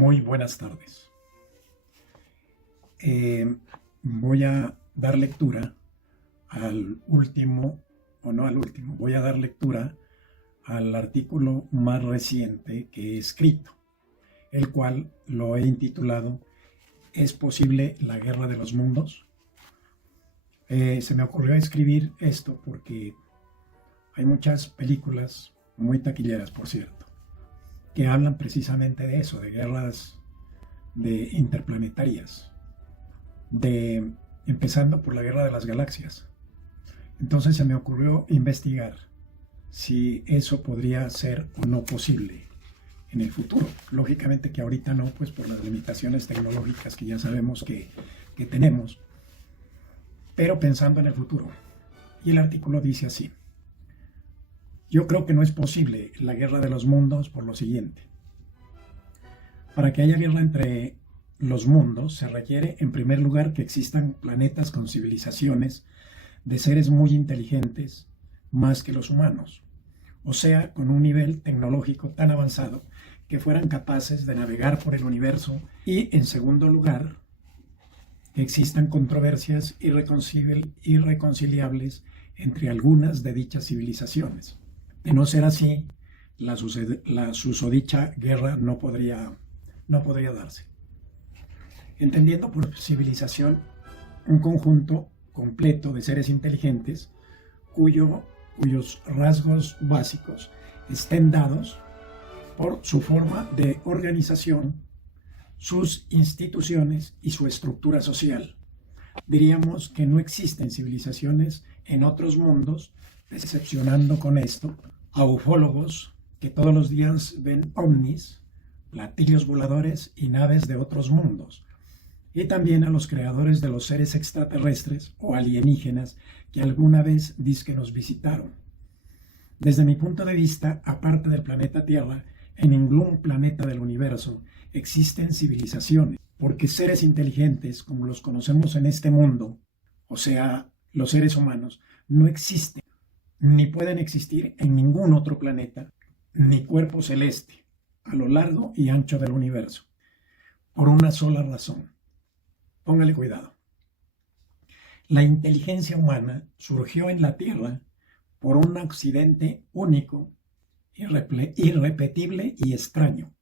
Muy buenas tardes. Voy a dar lectura al último, o no al último, voy a dar lectura al artículo más reciente que he escrito, el cual lo he intitulado ¿Es posible la guerra de los mundos? Se me ocurrió escribir esto porque hay muchas películas muy taquilleras, por cierto, que hablan precisamente de eso, de guerras interplanetarias, empezando por la Guerra de las Galaxias. Entonces se me ocurrió investigar si eso podría ser o no posible en el futuro. Lógicamente que ahorita no, pues por las limitaciones tecnológicas que ya sabemos que tenemos, pero pensando en el futuro. Y el artículo dice así: yo creo que no es posible la guerra de los mundos por lo siguiente. Para que haya guerra entre los mundos se requiere, en primer lugar, que existan planetas con civilizaciones de seres muy inteligentes, más que los humanos, o sea, con un nivel tecnológico tan avanzado que fueran capaces de navegar por el universo, y, en segundo lugar, que existan controversias irreconciliables entre algunas de dichas civilizaciones. De no ser así, la susodicha guerra no podría darse. Entendiendo por civilización un conjunto completo de seres inteligentes cuyos rasgos básicos estén dados por su forma de organización, sus instituciones y su estructura social. Diríamos que no existen civilizaciones en otros mundos, excepcionando con esto a ufólogos que todos los días ven ovnis, platillos voladores y naves de otros mundos, y también a los creadores de los seres extraterrestres o alienígenas que alguna vez dizque nos visitaron. Desde mi punto de vista, aparte del planeta Tierra, en ningún planeta del universo existen civilizaciones, porque seres inteligentes como los conocemos en este mundo, o sea, los seres humanos, no existen, ni pueden existir en ningún otro planeta, ni cuerpo celeste, a lo largo y ancho del universo, por una sola razón. Póngale cuidado. La inteligencia humana surgió en la Tierra por un accidente único, irrepetible y extraño,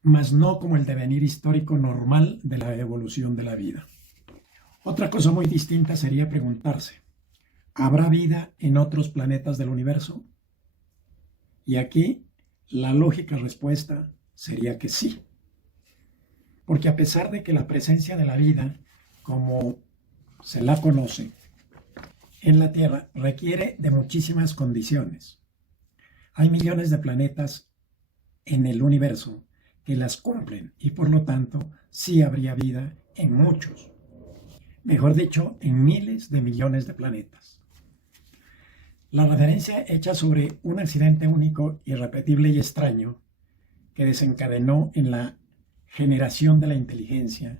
mas no como el devenir histórico normal de la evolución de la vida. Otra cosa muy distinta sería preguntarse: ¿habrá vida en otros planetas del universo? Y aquí la lógica respuesta sería que sí. Porque a pesar de que la presencia de la vida, como se la conoce en la Tierra, requiere de muchísimas condiciones, hay millones de planetas en el universo que las cumplen y por lo tanto sí habría vida en muchos, mejor dicho, en miles de millones de planetas. La referencia hecha sobre un accidente único, irrepetible y extraño que desencadenó en la generación de la inteligencia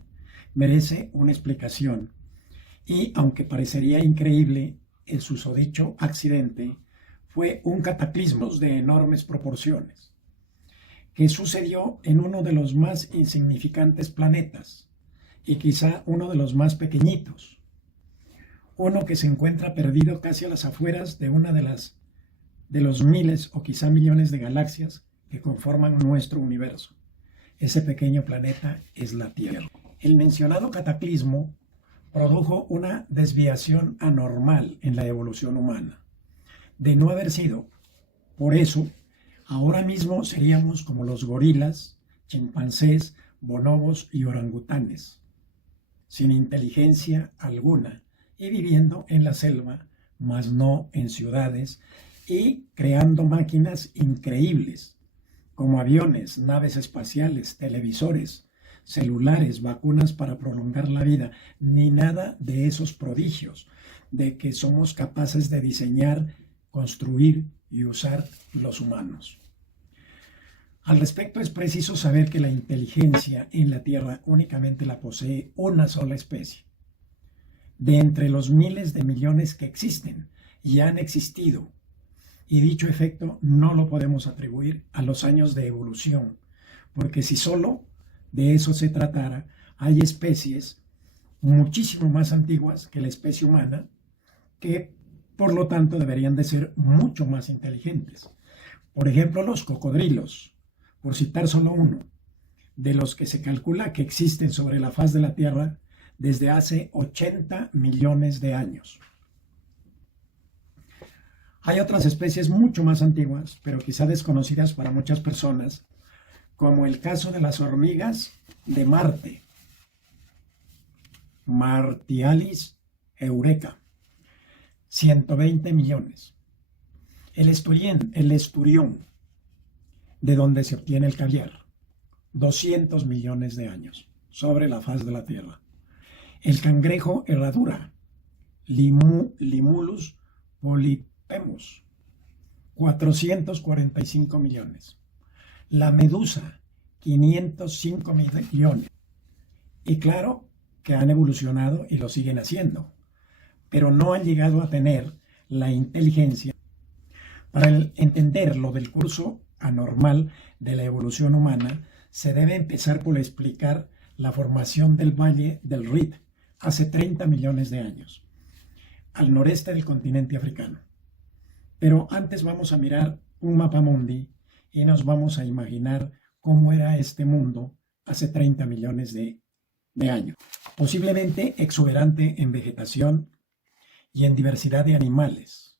merece una explicación, y aunque parecería increíble, el susodicho accidente fue un cataclismo de enormes proporciones que sucedió en uno de los más insignificantes planetas y quizá uno de los más pequeñitos, uno que se encuentra perdido casi a las afueras de una de los miles o quizá millones de galaxias que conforman nuestro universo. Ese pequeño planeta es la Tierra. El mencionado cataclismo produjo una desviación anormal en la evolución humana. De no haber sido por eso, ahora mismo seríamos como los gorilas, chimpancés, bonobos y orangutanes, sin inteligencia alguna y viviendo en la selva, mas no en ciudades, y creando máquinas increíbles, como aviones, naves espaciales, televisores, celulares, vacunas para prolongar la vida, ni nada de esos prodigios de que somos capaces de diseñar, construir y usar los humanos. Al respecto, es preciso saber que la inteligencia en la Tierra únicamente la posee una sola especie. De entre los miles de millones que existen y han existido, y dicho efecto no lo podemos atribuir a los años de evolución, porque si solo de eso se tratara, hay especies muchísimo más antiguas que la especie humana que por lo tanto deberían de ser mucho más inteligentes. Por ejemplo, los cocodrilos, por citar solo uno, de los que se calcula que existen sobre la faz de la Tierra desde hace 80 millones de años. Hay otras especies mucho más antiguas, pero quizá desconocidas para muchas personas, como el caso de las hormigas de Marte, Martialis eureka, 120 millones. El esturión, de donde se obtiene el caviar, 200 millones de años sobre la faz de la Tierra. El cangrejo herradura, Limulus polyphemus, 445 millones. La medusa, 505 millones. Y claro que han evolucionado y lo siguen haciendo, pero no han llegado a tener la inteligencia para entender lo del curso anormal de la evolución humana. Se debe empezar por explicar la formación del Valle del Rift hace 30 millones de años, al noreste del continente africano. Pero antes vamos a mirar un mapamundi y nos vamos a imaginar cómo era este mundo hace 30 millones de años. Posiblemente exuberante en vegetación y en diversidad de animales.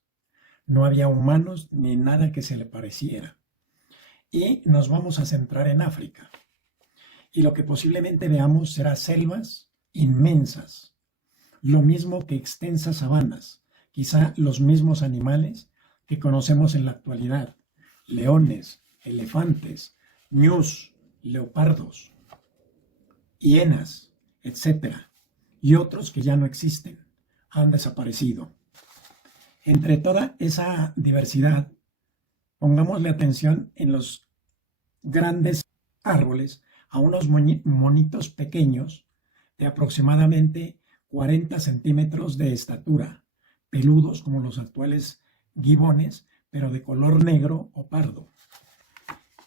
No había humanos ni nada que se le pareciera. Y nos vamos a centrar en África. Y lo que posiblemente veamos será selvas inmensas, lo mismo que extensas sabanas, quizá los mismos animales que conocemos en la actualidad: leones, elefantes, ñus, leopardos, hienas, etc. Y otros que ya no existen, han desaparecido. Entre toda esa diversidad, pongámosle atención en los grandes árboles a unos monitos pequeños de aproximadamente 40 centímetros de estatura, peludos como los actuales gibones, pero de color negro o pardo.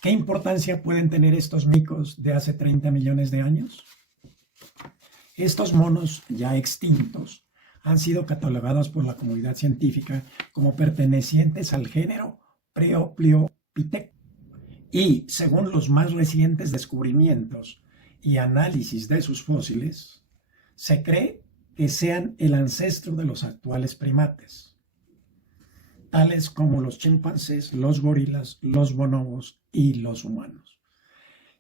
¿Qué importancia pueden tener estos micos de hace 30 millones de años? Estos monos ya extintos han sido catalogados por la comunidad científica como pertenecientes al género Preopleopithecus. Y según los más recientes descubrimientos y análisis de sus fósiles, se cree que sean el ancestro de los actuales primates, tales como los chimpancés, los gorilas, los bonobos y los humanos.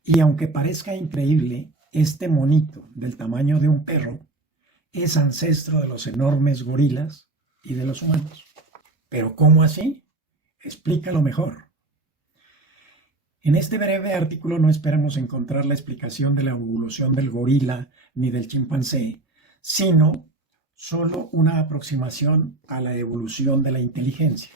Y aunque parezca increíble, este monito del tamaño de un perro es ancestro de los enormes gorilas y de los humanos. ¿Pero cómo así? Explícalo mejor. En este breve artículo no esperamos encontrar la explicación de la evolución del gorila ni del chimpancé, sino solo una aproximación a la evolución de la inteligencia.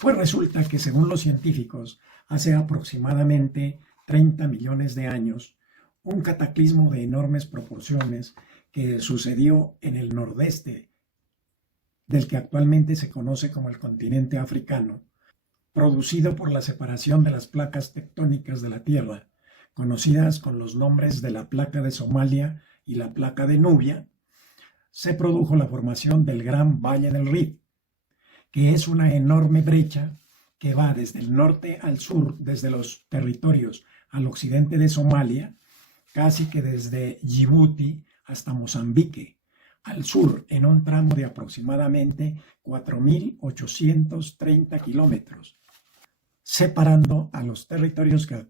Pues resulta que según los científicos, hace aproximadamente 30 millones de años, un cataclismo de enormes proporciones que sucedió en el nordeste del que actualmente se conoce como el continente africano, producido por la separación de las placas tectónicas de la Tierra, conocidas con los nombres de la placa de Somalia y la placa de Nubia, se produjo la formación del Gran Valle del Rift, que es una enorme brecha que va desde el norte al sur, desde los territorios al occidente de Somalia, casi que desde Djibouti hasta Mozambique, al sur en un tramo de aproximadamente 4.830 kilómetros, separando a los territorios que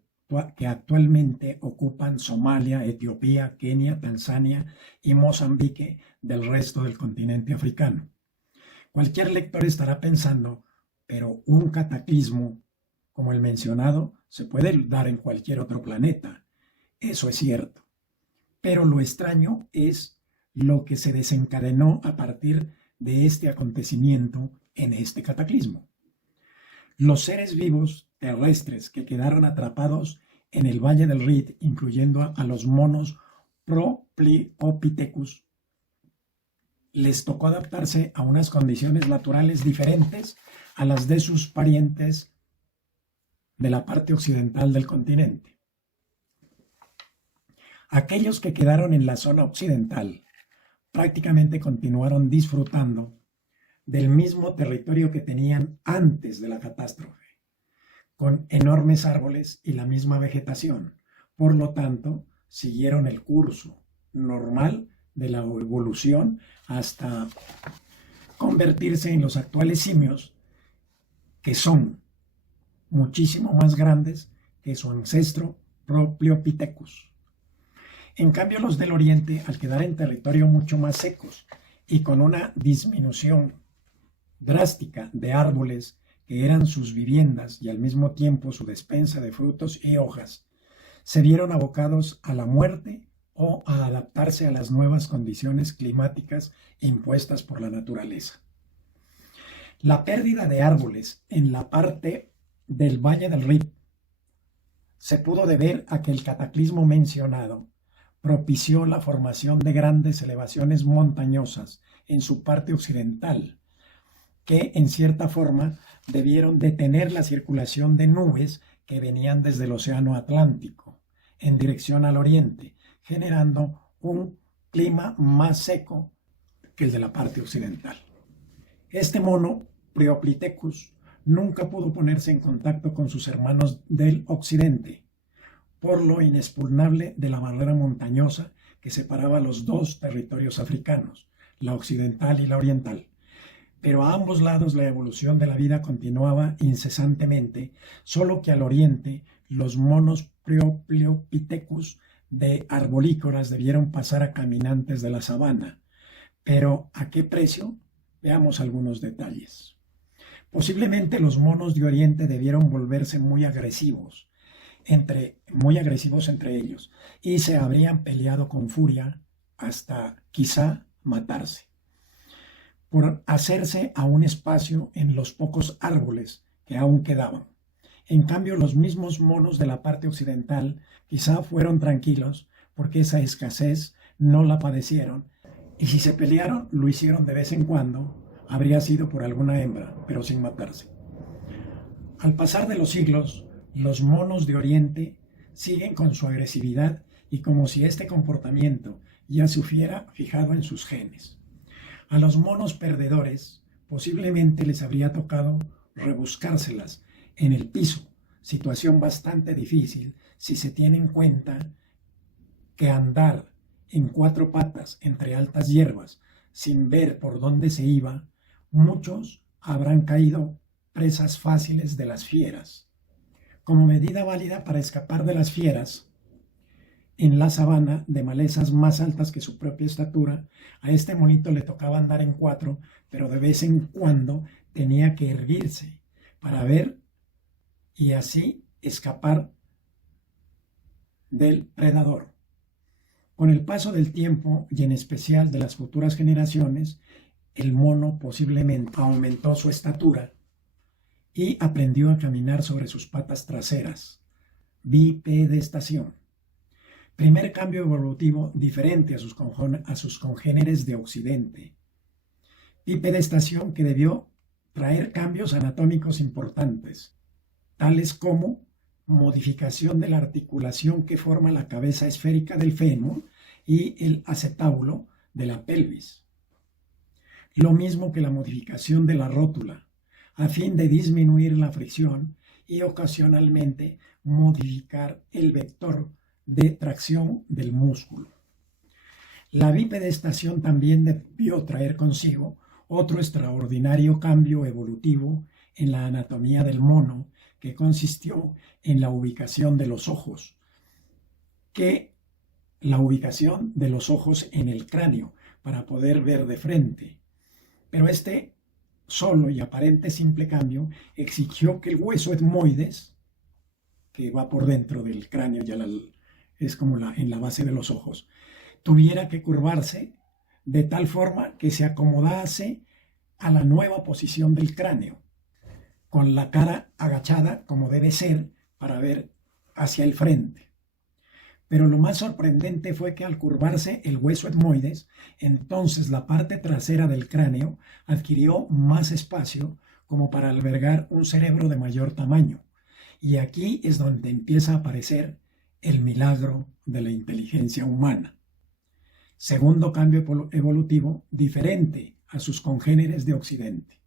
actualmente ocupan Somalia, Etiopía, Kenia, Tanzania y Mozambique del resto del continente africano. Cualquier lector estará pensando, pero un cataclismo como el mencionado se puede dar en cualquier otro planeta. Eso es cierto. Pero lo extraño es lo que se desencadenó a partir de este acontecimiento en este cataclismo. Los seres vivos terrestres que quedaron atrapados en el Valle del Rift, incluyendo a los monos Propleopithecus, les tocó adaptarse a unas condiciones naturales diferentes a las de sus parientes de la parte occidental del continente. Aquellos que quedaron en la zona occidental prácticamente continuaron disfrutando del mismo territorio que tenían antes de la catástrofe, con enormes árboles y la misma vegetación. Por lo tanto, siguieron el curso normal de la evolución hasta convertirse en los actuales simios, que son muchísimo más grandes que su ancestro Propleopithecus. En cambio, los del oriente, al quedar en territorio mucho más secos y con una disminución drástica de árboles que eran sus viviendas y al mismo tiempo su despensa de frutos y hojas, se vieron abocados a la muerte o a adaptarse a las nuevas condiciones climáticas impuestas por la naturaleza. La pérdida de árboles en la parte del Valle del Rift se pudo deber a que el cataclismo mencionado propició la formación de grandes elevaciones montañosas en su parte occidental, que en cierta forma debieron detener la circulación de nubes que venían desde el Océano Atlántico en dirección al oriente, generando un clima más seco que el de la parte occidental. Este mono, Propleopithecus, nunca pudo ponerse en contacto con sus hermanos del occidente, por lo inexpugnable de la barrera montañosa que separaba los dos territorios africanos, la occidental y la oriental. Pero a ambos lados la evolución de la vida continuaba incesantemente, solo que al oriente los monos Propleopithecus de arborícolas debieron pasar a caminantes de la sabana. ¿Pero a qué precio? Veamos algunos detalles. Posiblemente los monos de oriente debieron volverse muy agresivos entre ellos, y se habrían peleado con furia hasta quizá matarse, por hacerse a un espacio en los pocos árboles que aún quedaban. En cambio, los mismos monos de la parte occidental quizá fueron tranquilos porque esa escasez no la padecieron, y si se pelearon, lo hicieron de vez en cuando, habría sido por alguna hembra, pero sin matarse. Al pasar de los siglos, los monos de Oriente siguen con su agresividad y como si este comportamiento ya se hubiera fijado en sus genes. A los monos perdedores posiblemente les habría tocado rebuscárselas en el piso, situación bastante difícil si se tiene en cuenta que andar en cuatro patas entre altas hierbas sin ver por dónde se iba, muchos habrán caído presas fáciles de las fieras. Como medida válida para escapar de las fieras, en la sabana de malezas más altas que su propia estatura, a este monito le tocaba andar en cuatro, pero de vez en cuando tenía que erguirse para ver y así escapar del predador. Con el paso del tiempo y en especial de las futuras generaciones, el mono posiblemente aumentó su estatura y aprendió a caminar sobre sus patas traseras. Bipedestación. Primer cambio evolutivo diferente a sus congéneres de Occidente. Bipedestación que debió traer cambios anatómicos importantes, tales como modificación de la articulación que forma la cabeza esférica del fémur y el acetábulo de la pelvis. Lo mismo que la modificación de la rótula, a fin de disminuir la fricción y ocasionalmente modificar el vector de tracción del músculo. La bipedestación también debió traer consigo otro extraordinario cambio evolutivo en la anatomía del mono, que consistió en la ubicación de los ojos, en el cráneo para poder ver de frente. Pero este solo y aparente simple cambio exigió que el hueso etmoides, que va por dentro del cráneo, es como en la base de los ojos, tuviera que curvarse de tal forma que se acomodase a la nueva posición del cráneo, con la cara agachada como debe ser para ver hacia el frente. Pero lo más sorprendente fue que al curvarse el hueso etmoides, entonces la parte trasera del cráneo adquirió más espacio como para albergar un cerebro de mayor tamaño, Y aquí es donde empieza a aparecer el milagro de la inteligencia humana. Segundo cambio evolutivo diferente a sus congéneres de Occidente.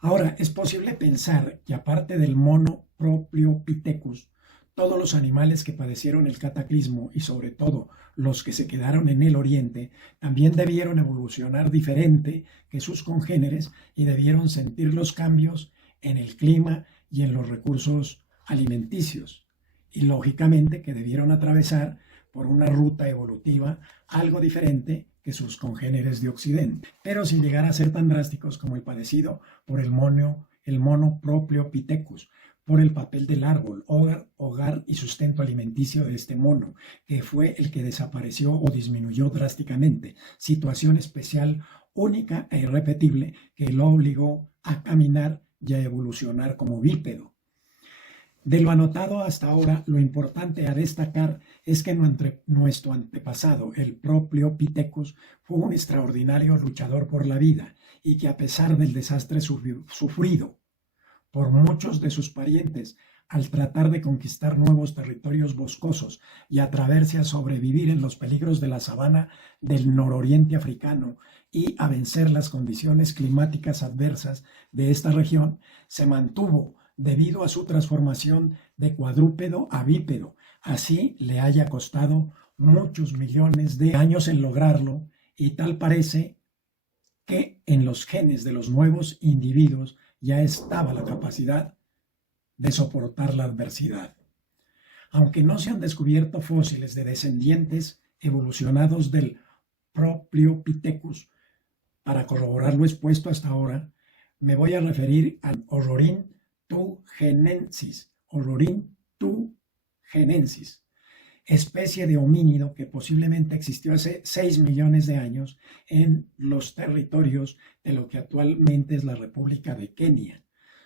Ahora, es posible pensar que aparte del mono Propliopithecus, todos los animales que padecieron el cataclismo y sobre todo los que se quedaron en el Oriente, también debieron evolucionar diferente que sus congéneres y debieron sentir los cambios en el clima y en los recursos alimenticios. Y lógicamente que debieron atravesar por una ruta evolutiva algo diferente que sus congéneres de Occidente, pero sin llegar a ser tan drásticos como el padecido por el mono Propliopithecus, por el papel del árbol, hogar y sustento alimenticio de este mono, que fue el que desapareció o disminuyó drásticamente, situación especial, única e irrepetible, que lo obligó a caminar y a evolucionar como bípedo. De lo anotado hasta ahora, lo importante a destacar es que nuestro antepasado, el Propliopithecus, fue un extraordinario luchador por la vida y que a pesar del desastre sufrido por muchos de sus parientes al tratar de conquistar nuevos territorios boscosos y atreverse a sobrevivir en los peligros de la sabana del nororiente africano y a vencer las condiciones climáticas adversas de esta región, se mantuvo debido a su transformación de cuadrúpedo a bípedo. Así le haya costado muchos millones de años en lograrlo, y tal parece que en los genes de los nuevos individuos ya estaba la capacidad de soportar la adversidad. Aunque no se han descubierto fósiles de descendientes evolucionados del Propliopithecus para corroborar lo expuesto hasta ahora, me voy a referir al Orrorin-tugenensis, especie de homínido que posiblemente existió hace 6 millones de años en los territorios de lo que actualmente es la República de Kenia.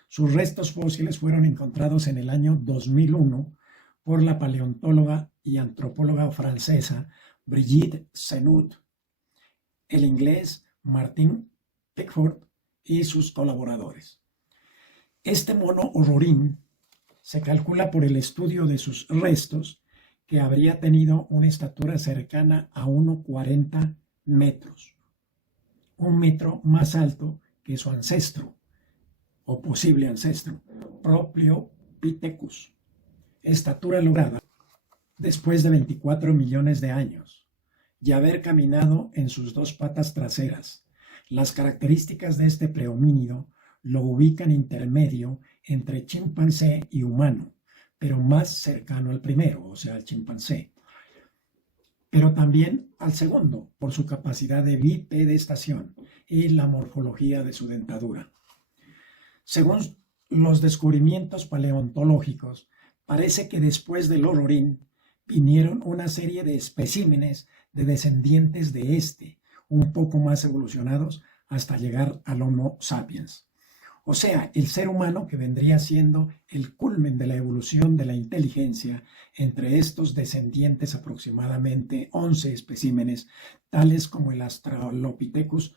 Sus restos fósiles fueron encontrados en el año 2001 por la paleontóloga y antropóloga francesa Brigitte Senut, el inglés Martin Pickford y sus colaboradores. Este mono Orrorin se calcula por el estudio de sus restos que habría tenido una estatura cercana a 1,40 metros, 1 metro más alto que su ancestro o posible ancestro, Propliopithecus, estatura lograda después de 24 millones de años y haber caminado en sus 2 patas traseras. Las características de este prehomínido lo ubican intermedio entre chimpancé y humano, pero más cercano al primero, o sea, al chimpancé, pero también al segundo, por su capacidad de bipedestación y la morfología de su dentadura. Según los descubrimientos paleontológicos, parece que después del Orrorin vinieron una serie de especímenes de descendientes de este, un poco más evolucionados hasta llegar al Homo sapiens. O sea, el ser humano que vendría siendo el culmen de la evolución de la inteligencia entre estos descendientes, aproximadamente 11 especímenes, tales como el Australopithecus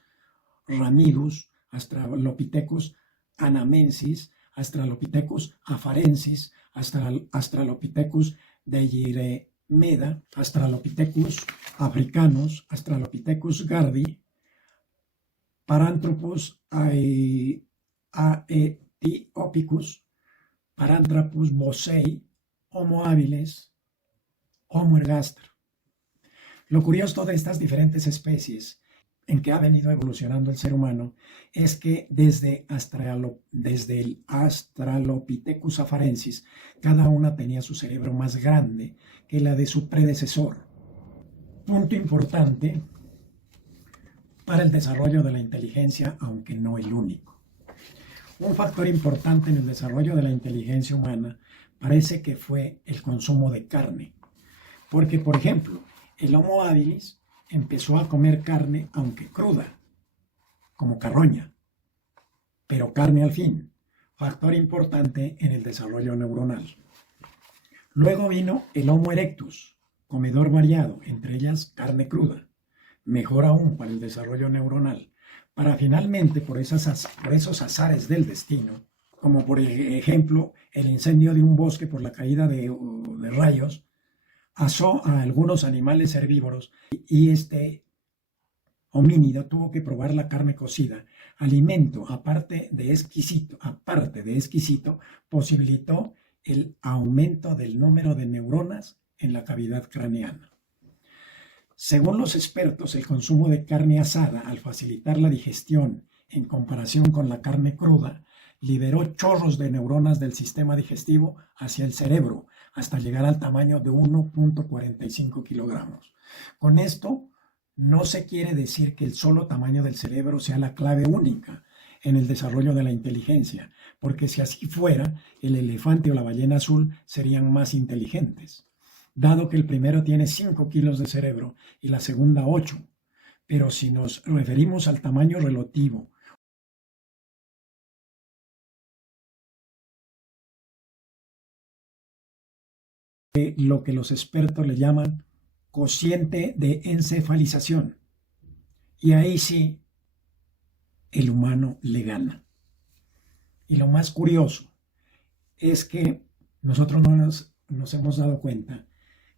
ramidus, Australopithecus anamensis, Australopithecus afarensis, Australopithecus dejiremeda, Australopithecus africanus, Australopithecus gardi, Paranthropus Aethiopicus, Paranthropus bossei, Homo habilis, Homo ergaster. Lo curioso de estas diferentes especies en que ha venido evolucionando el ser humano es que desde el Australopithecus afarensis, cada una tenía su cerebro más grande que la de su predecesor. Punto importante para el desarrollo de la inteligencia, aunque no el único. Un factor importante en el desarrollo de la inteligencia humana parece que fue el consumo de carne. Porque, por ejemplo, el Homo habilis empezó a comer carne, aunque cruda, como carroña, pero carne al fin, factor importante en el desarrollo neuronal. Luego vino el Homo erectus, comedor variado, entre ellas carne cruda, mejor aún para el desarrollo neuronal, para finalmente, por esos azares del destino, como por ejemplo el incendio de un bosque por la caída de rayos, asó a algunos animales herbívoros y este homínido tuvo que probar la carne cocida. Alimento, aparte de exquisito, posibilitó el aumento del número de neuronas en la cavidad craneana. Según los expertos, el consumo de carne asada, al facilitar la digestión en comparación con la carne cruda, liberó chorros de neuronas del sistema digestivo hacia el cerebro, hasta llegar al tamaño de 1.45 kilogramos. Con esto, no se quiere decir que el solo tamaño del cerebro sea la clave única en el desarrollo de la inteligencia, porque si así fuera, el elefante o la ballena azul serían más inteligentes, dado que el primero tiene 5 kilos de cerebro y la segunda 8. Pero si nos referimos al tamaño relativo, lo que los expertos le llaman cociente de encefalización, y ahí sí, el humano le gana. Y lo más curioso es que nosotros no nos hemos dado cuenta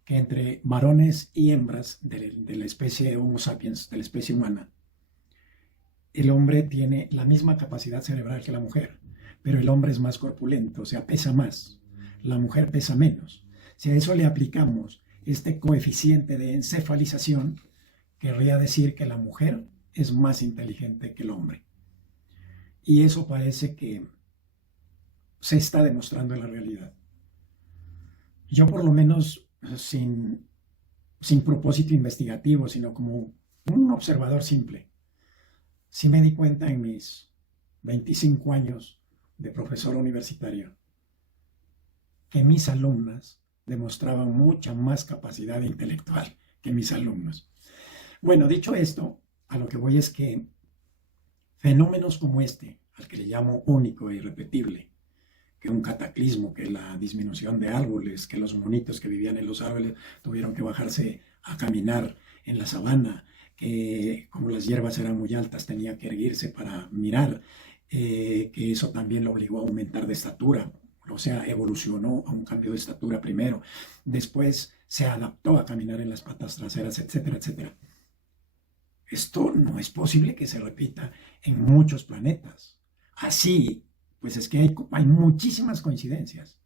que entre varones y hembras de la especie Homo sapiens, de la especie humana, el hombre tiene la misma capacidad cerebral que la mujer, pero el hombre es más corpulento, o sea, pesa más. La mujer pesa menos. Si a eso le aplicamos este coeficiente de encefalización, querría decir que la mujer es más inteligente que el hombre. Y eso parece que se está demostrando en la realidad. Yo por lo menos sin propósito investigativo, sino como un observador simple, sí me di cuenta en mis 25 años de profesor universitario que mis alumnas demostraban mucha más capacidad intelectual que mis alumnos. Bueno, dicho esto, a lo que voy es que fenómenos como este, al que le llamo único e irrepetible, que un cataclismo, que la disminución de árboles, que los monitos que vivían en los árboles tuvieron que bajarse a caminar en la sabana, que como las hierbas eran muy altas tenía que erguirse para mirar, que eso también lo obligó a aumentar de estatura, o sea, evolucionó a un cambio de estatura primero, después se adaptó a caminar en las patas traseras, etcétera, etcétera. Esto no es posible que se repita en muchos planetas. Así, pues es que hay muchísimas coincidencias.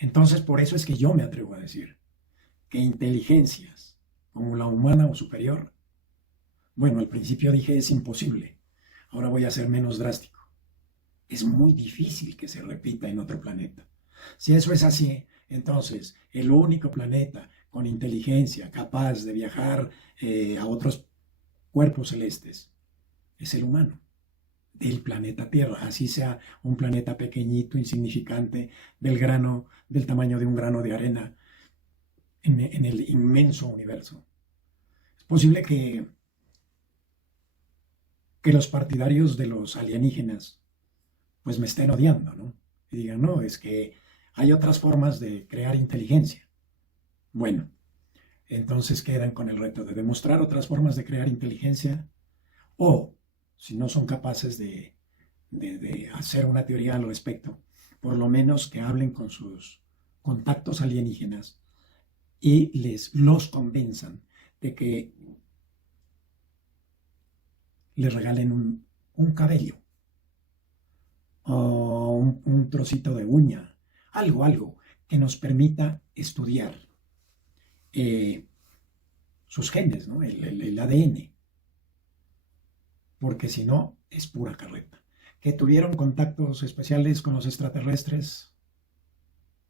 Entonces, por eso es que yo me atrevo a decir que inteligencias como la humana o superior, bueno, al principio dije es imposible, ahora voy a ser menos drástico. Es muy difícil que se repita en otro planeta. Si eso es así, entonces el único planeta con inteligencia capaz de viajar a otros cuerpos celestes es el humano, del planeta Tierra, así sea un planeta pequeñito, insignificante, del tamaño de un grano de arena en el inmenso universo. Es posible que los partidarios de los alienígenas pues me estén odiando, ¿no? Y digan, no, es que hay otras formas de crear inteligencia. Bueno, entonces quedan con el reto de demostrar otras formas de crear inteligencia, o si no son capaces de hacer una teoría al respecto, por lo menos que hablen con sus contactos alienígenas y los convenzan de que les regalen un cabello o un trocito de uña, algo que nos permita estudiar sus genes, ¿no? el ADN, porque si no, es pura carreta. Que tuvieron contactos especiales con los extraterrestres,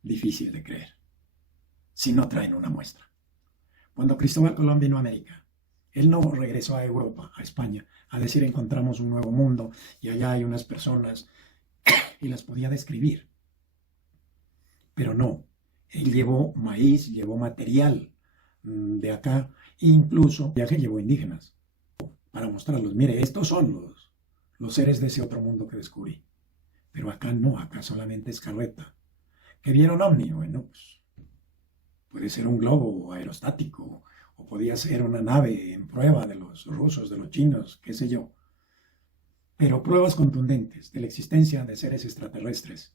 difícil de creer, si no traen una muestra. Cuando Cristóbal Colón vino a América, él no regresó a Europa, a España, a decir encontramos un nuevo mundo y allá hay unas personas y las podía describir. Pero no, él llevó maíz, llevó material de acá, e incluso viaje llevó indígenas para mostrarlos. Mire, estos son los seres de ese otro mundo que descubrí. Pero acá no, acá solamente es carreta. ¿Que vieron ovni? Bueno, pues puede ser un globo aerostático, o podía ser una nave en prueba de los rusos, de los chinos, qué sé yo. pero pruebas contundentes de la existencia de seres extraterrestres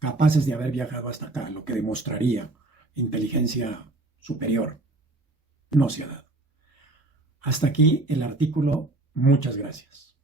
capaces de haber viajado hasta acá, lo que demostraría inteligencia superior, no se ha dado. Hasta aquí el artículo. Muchas gracias.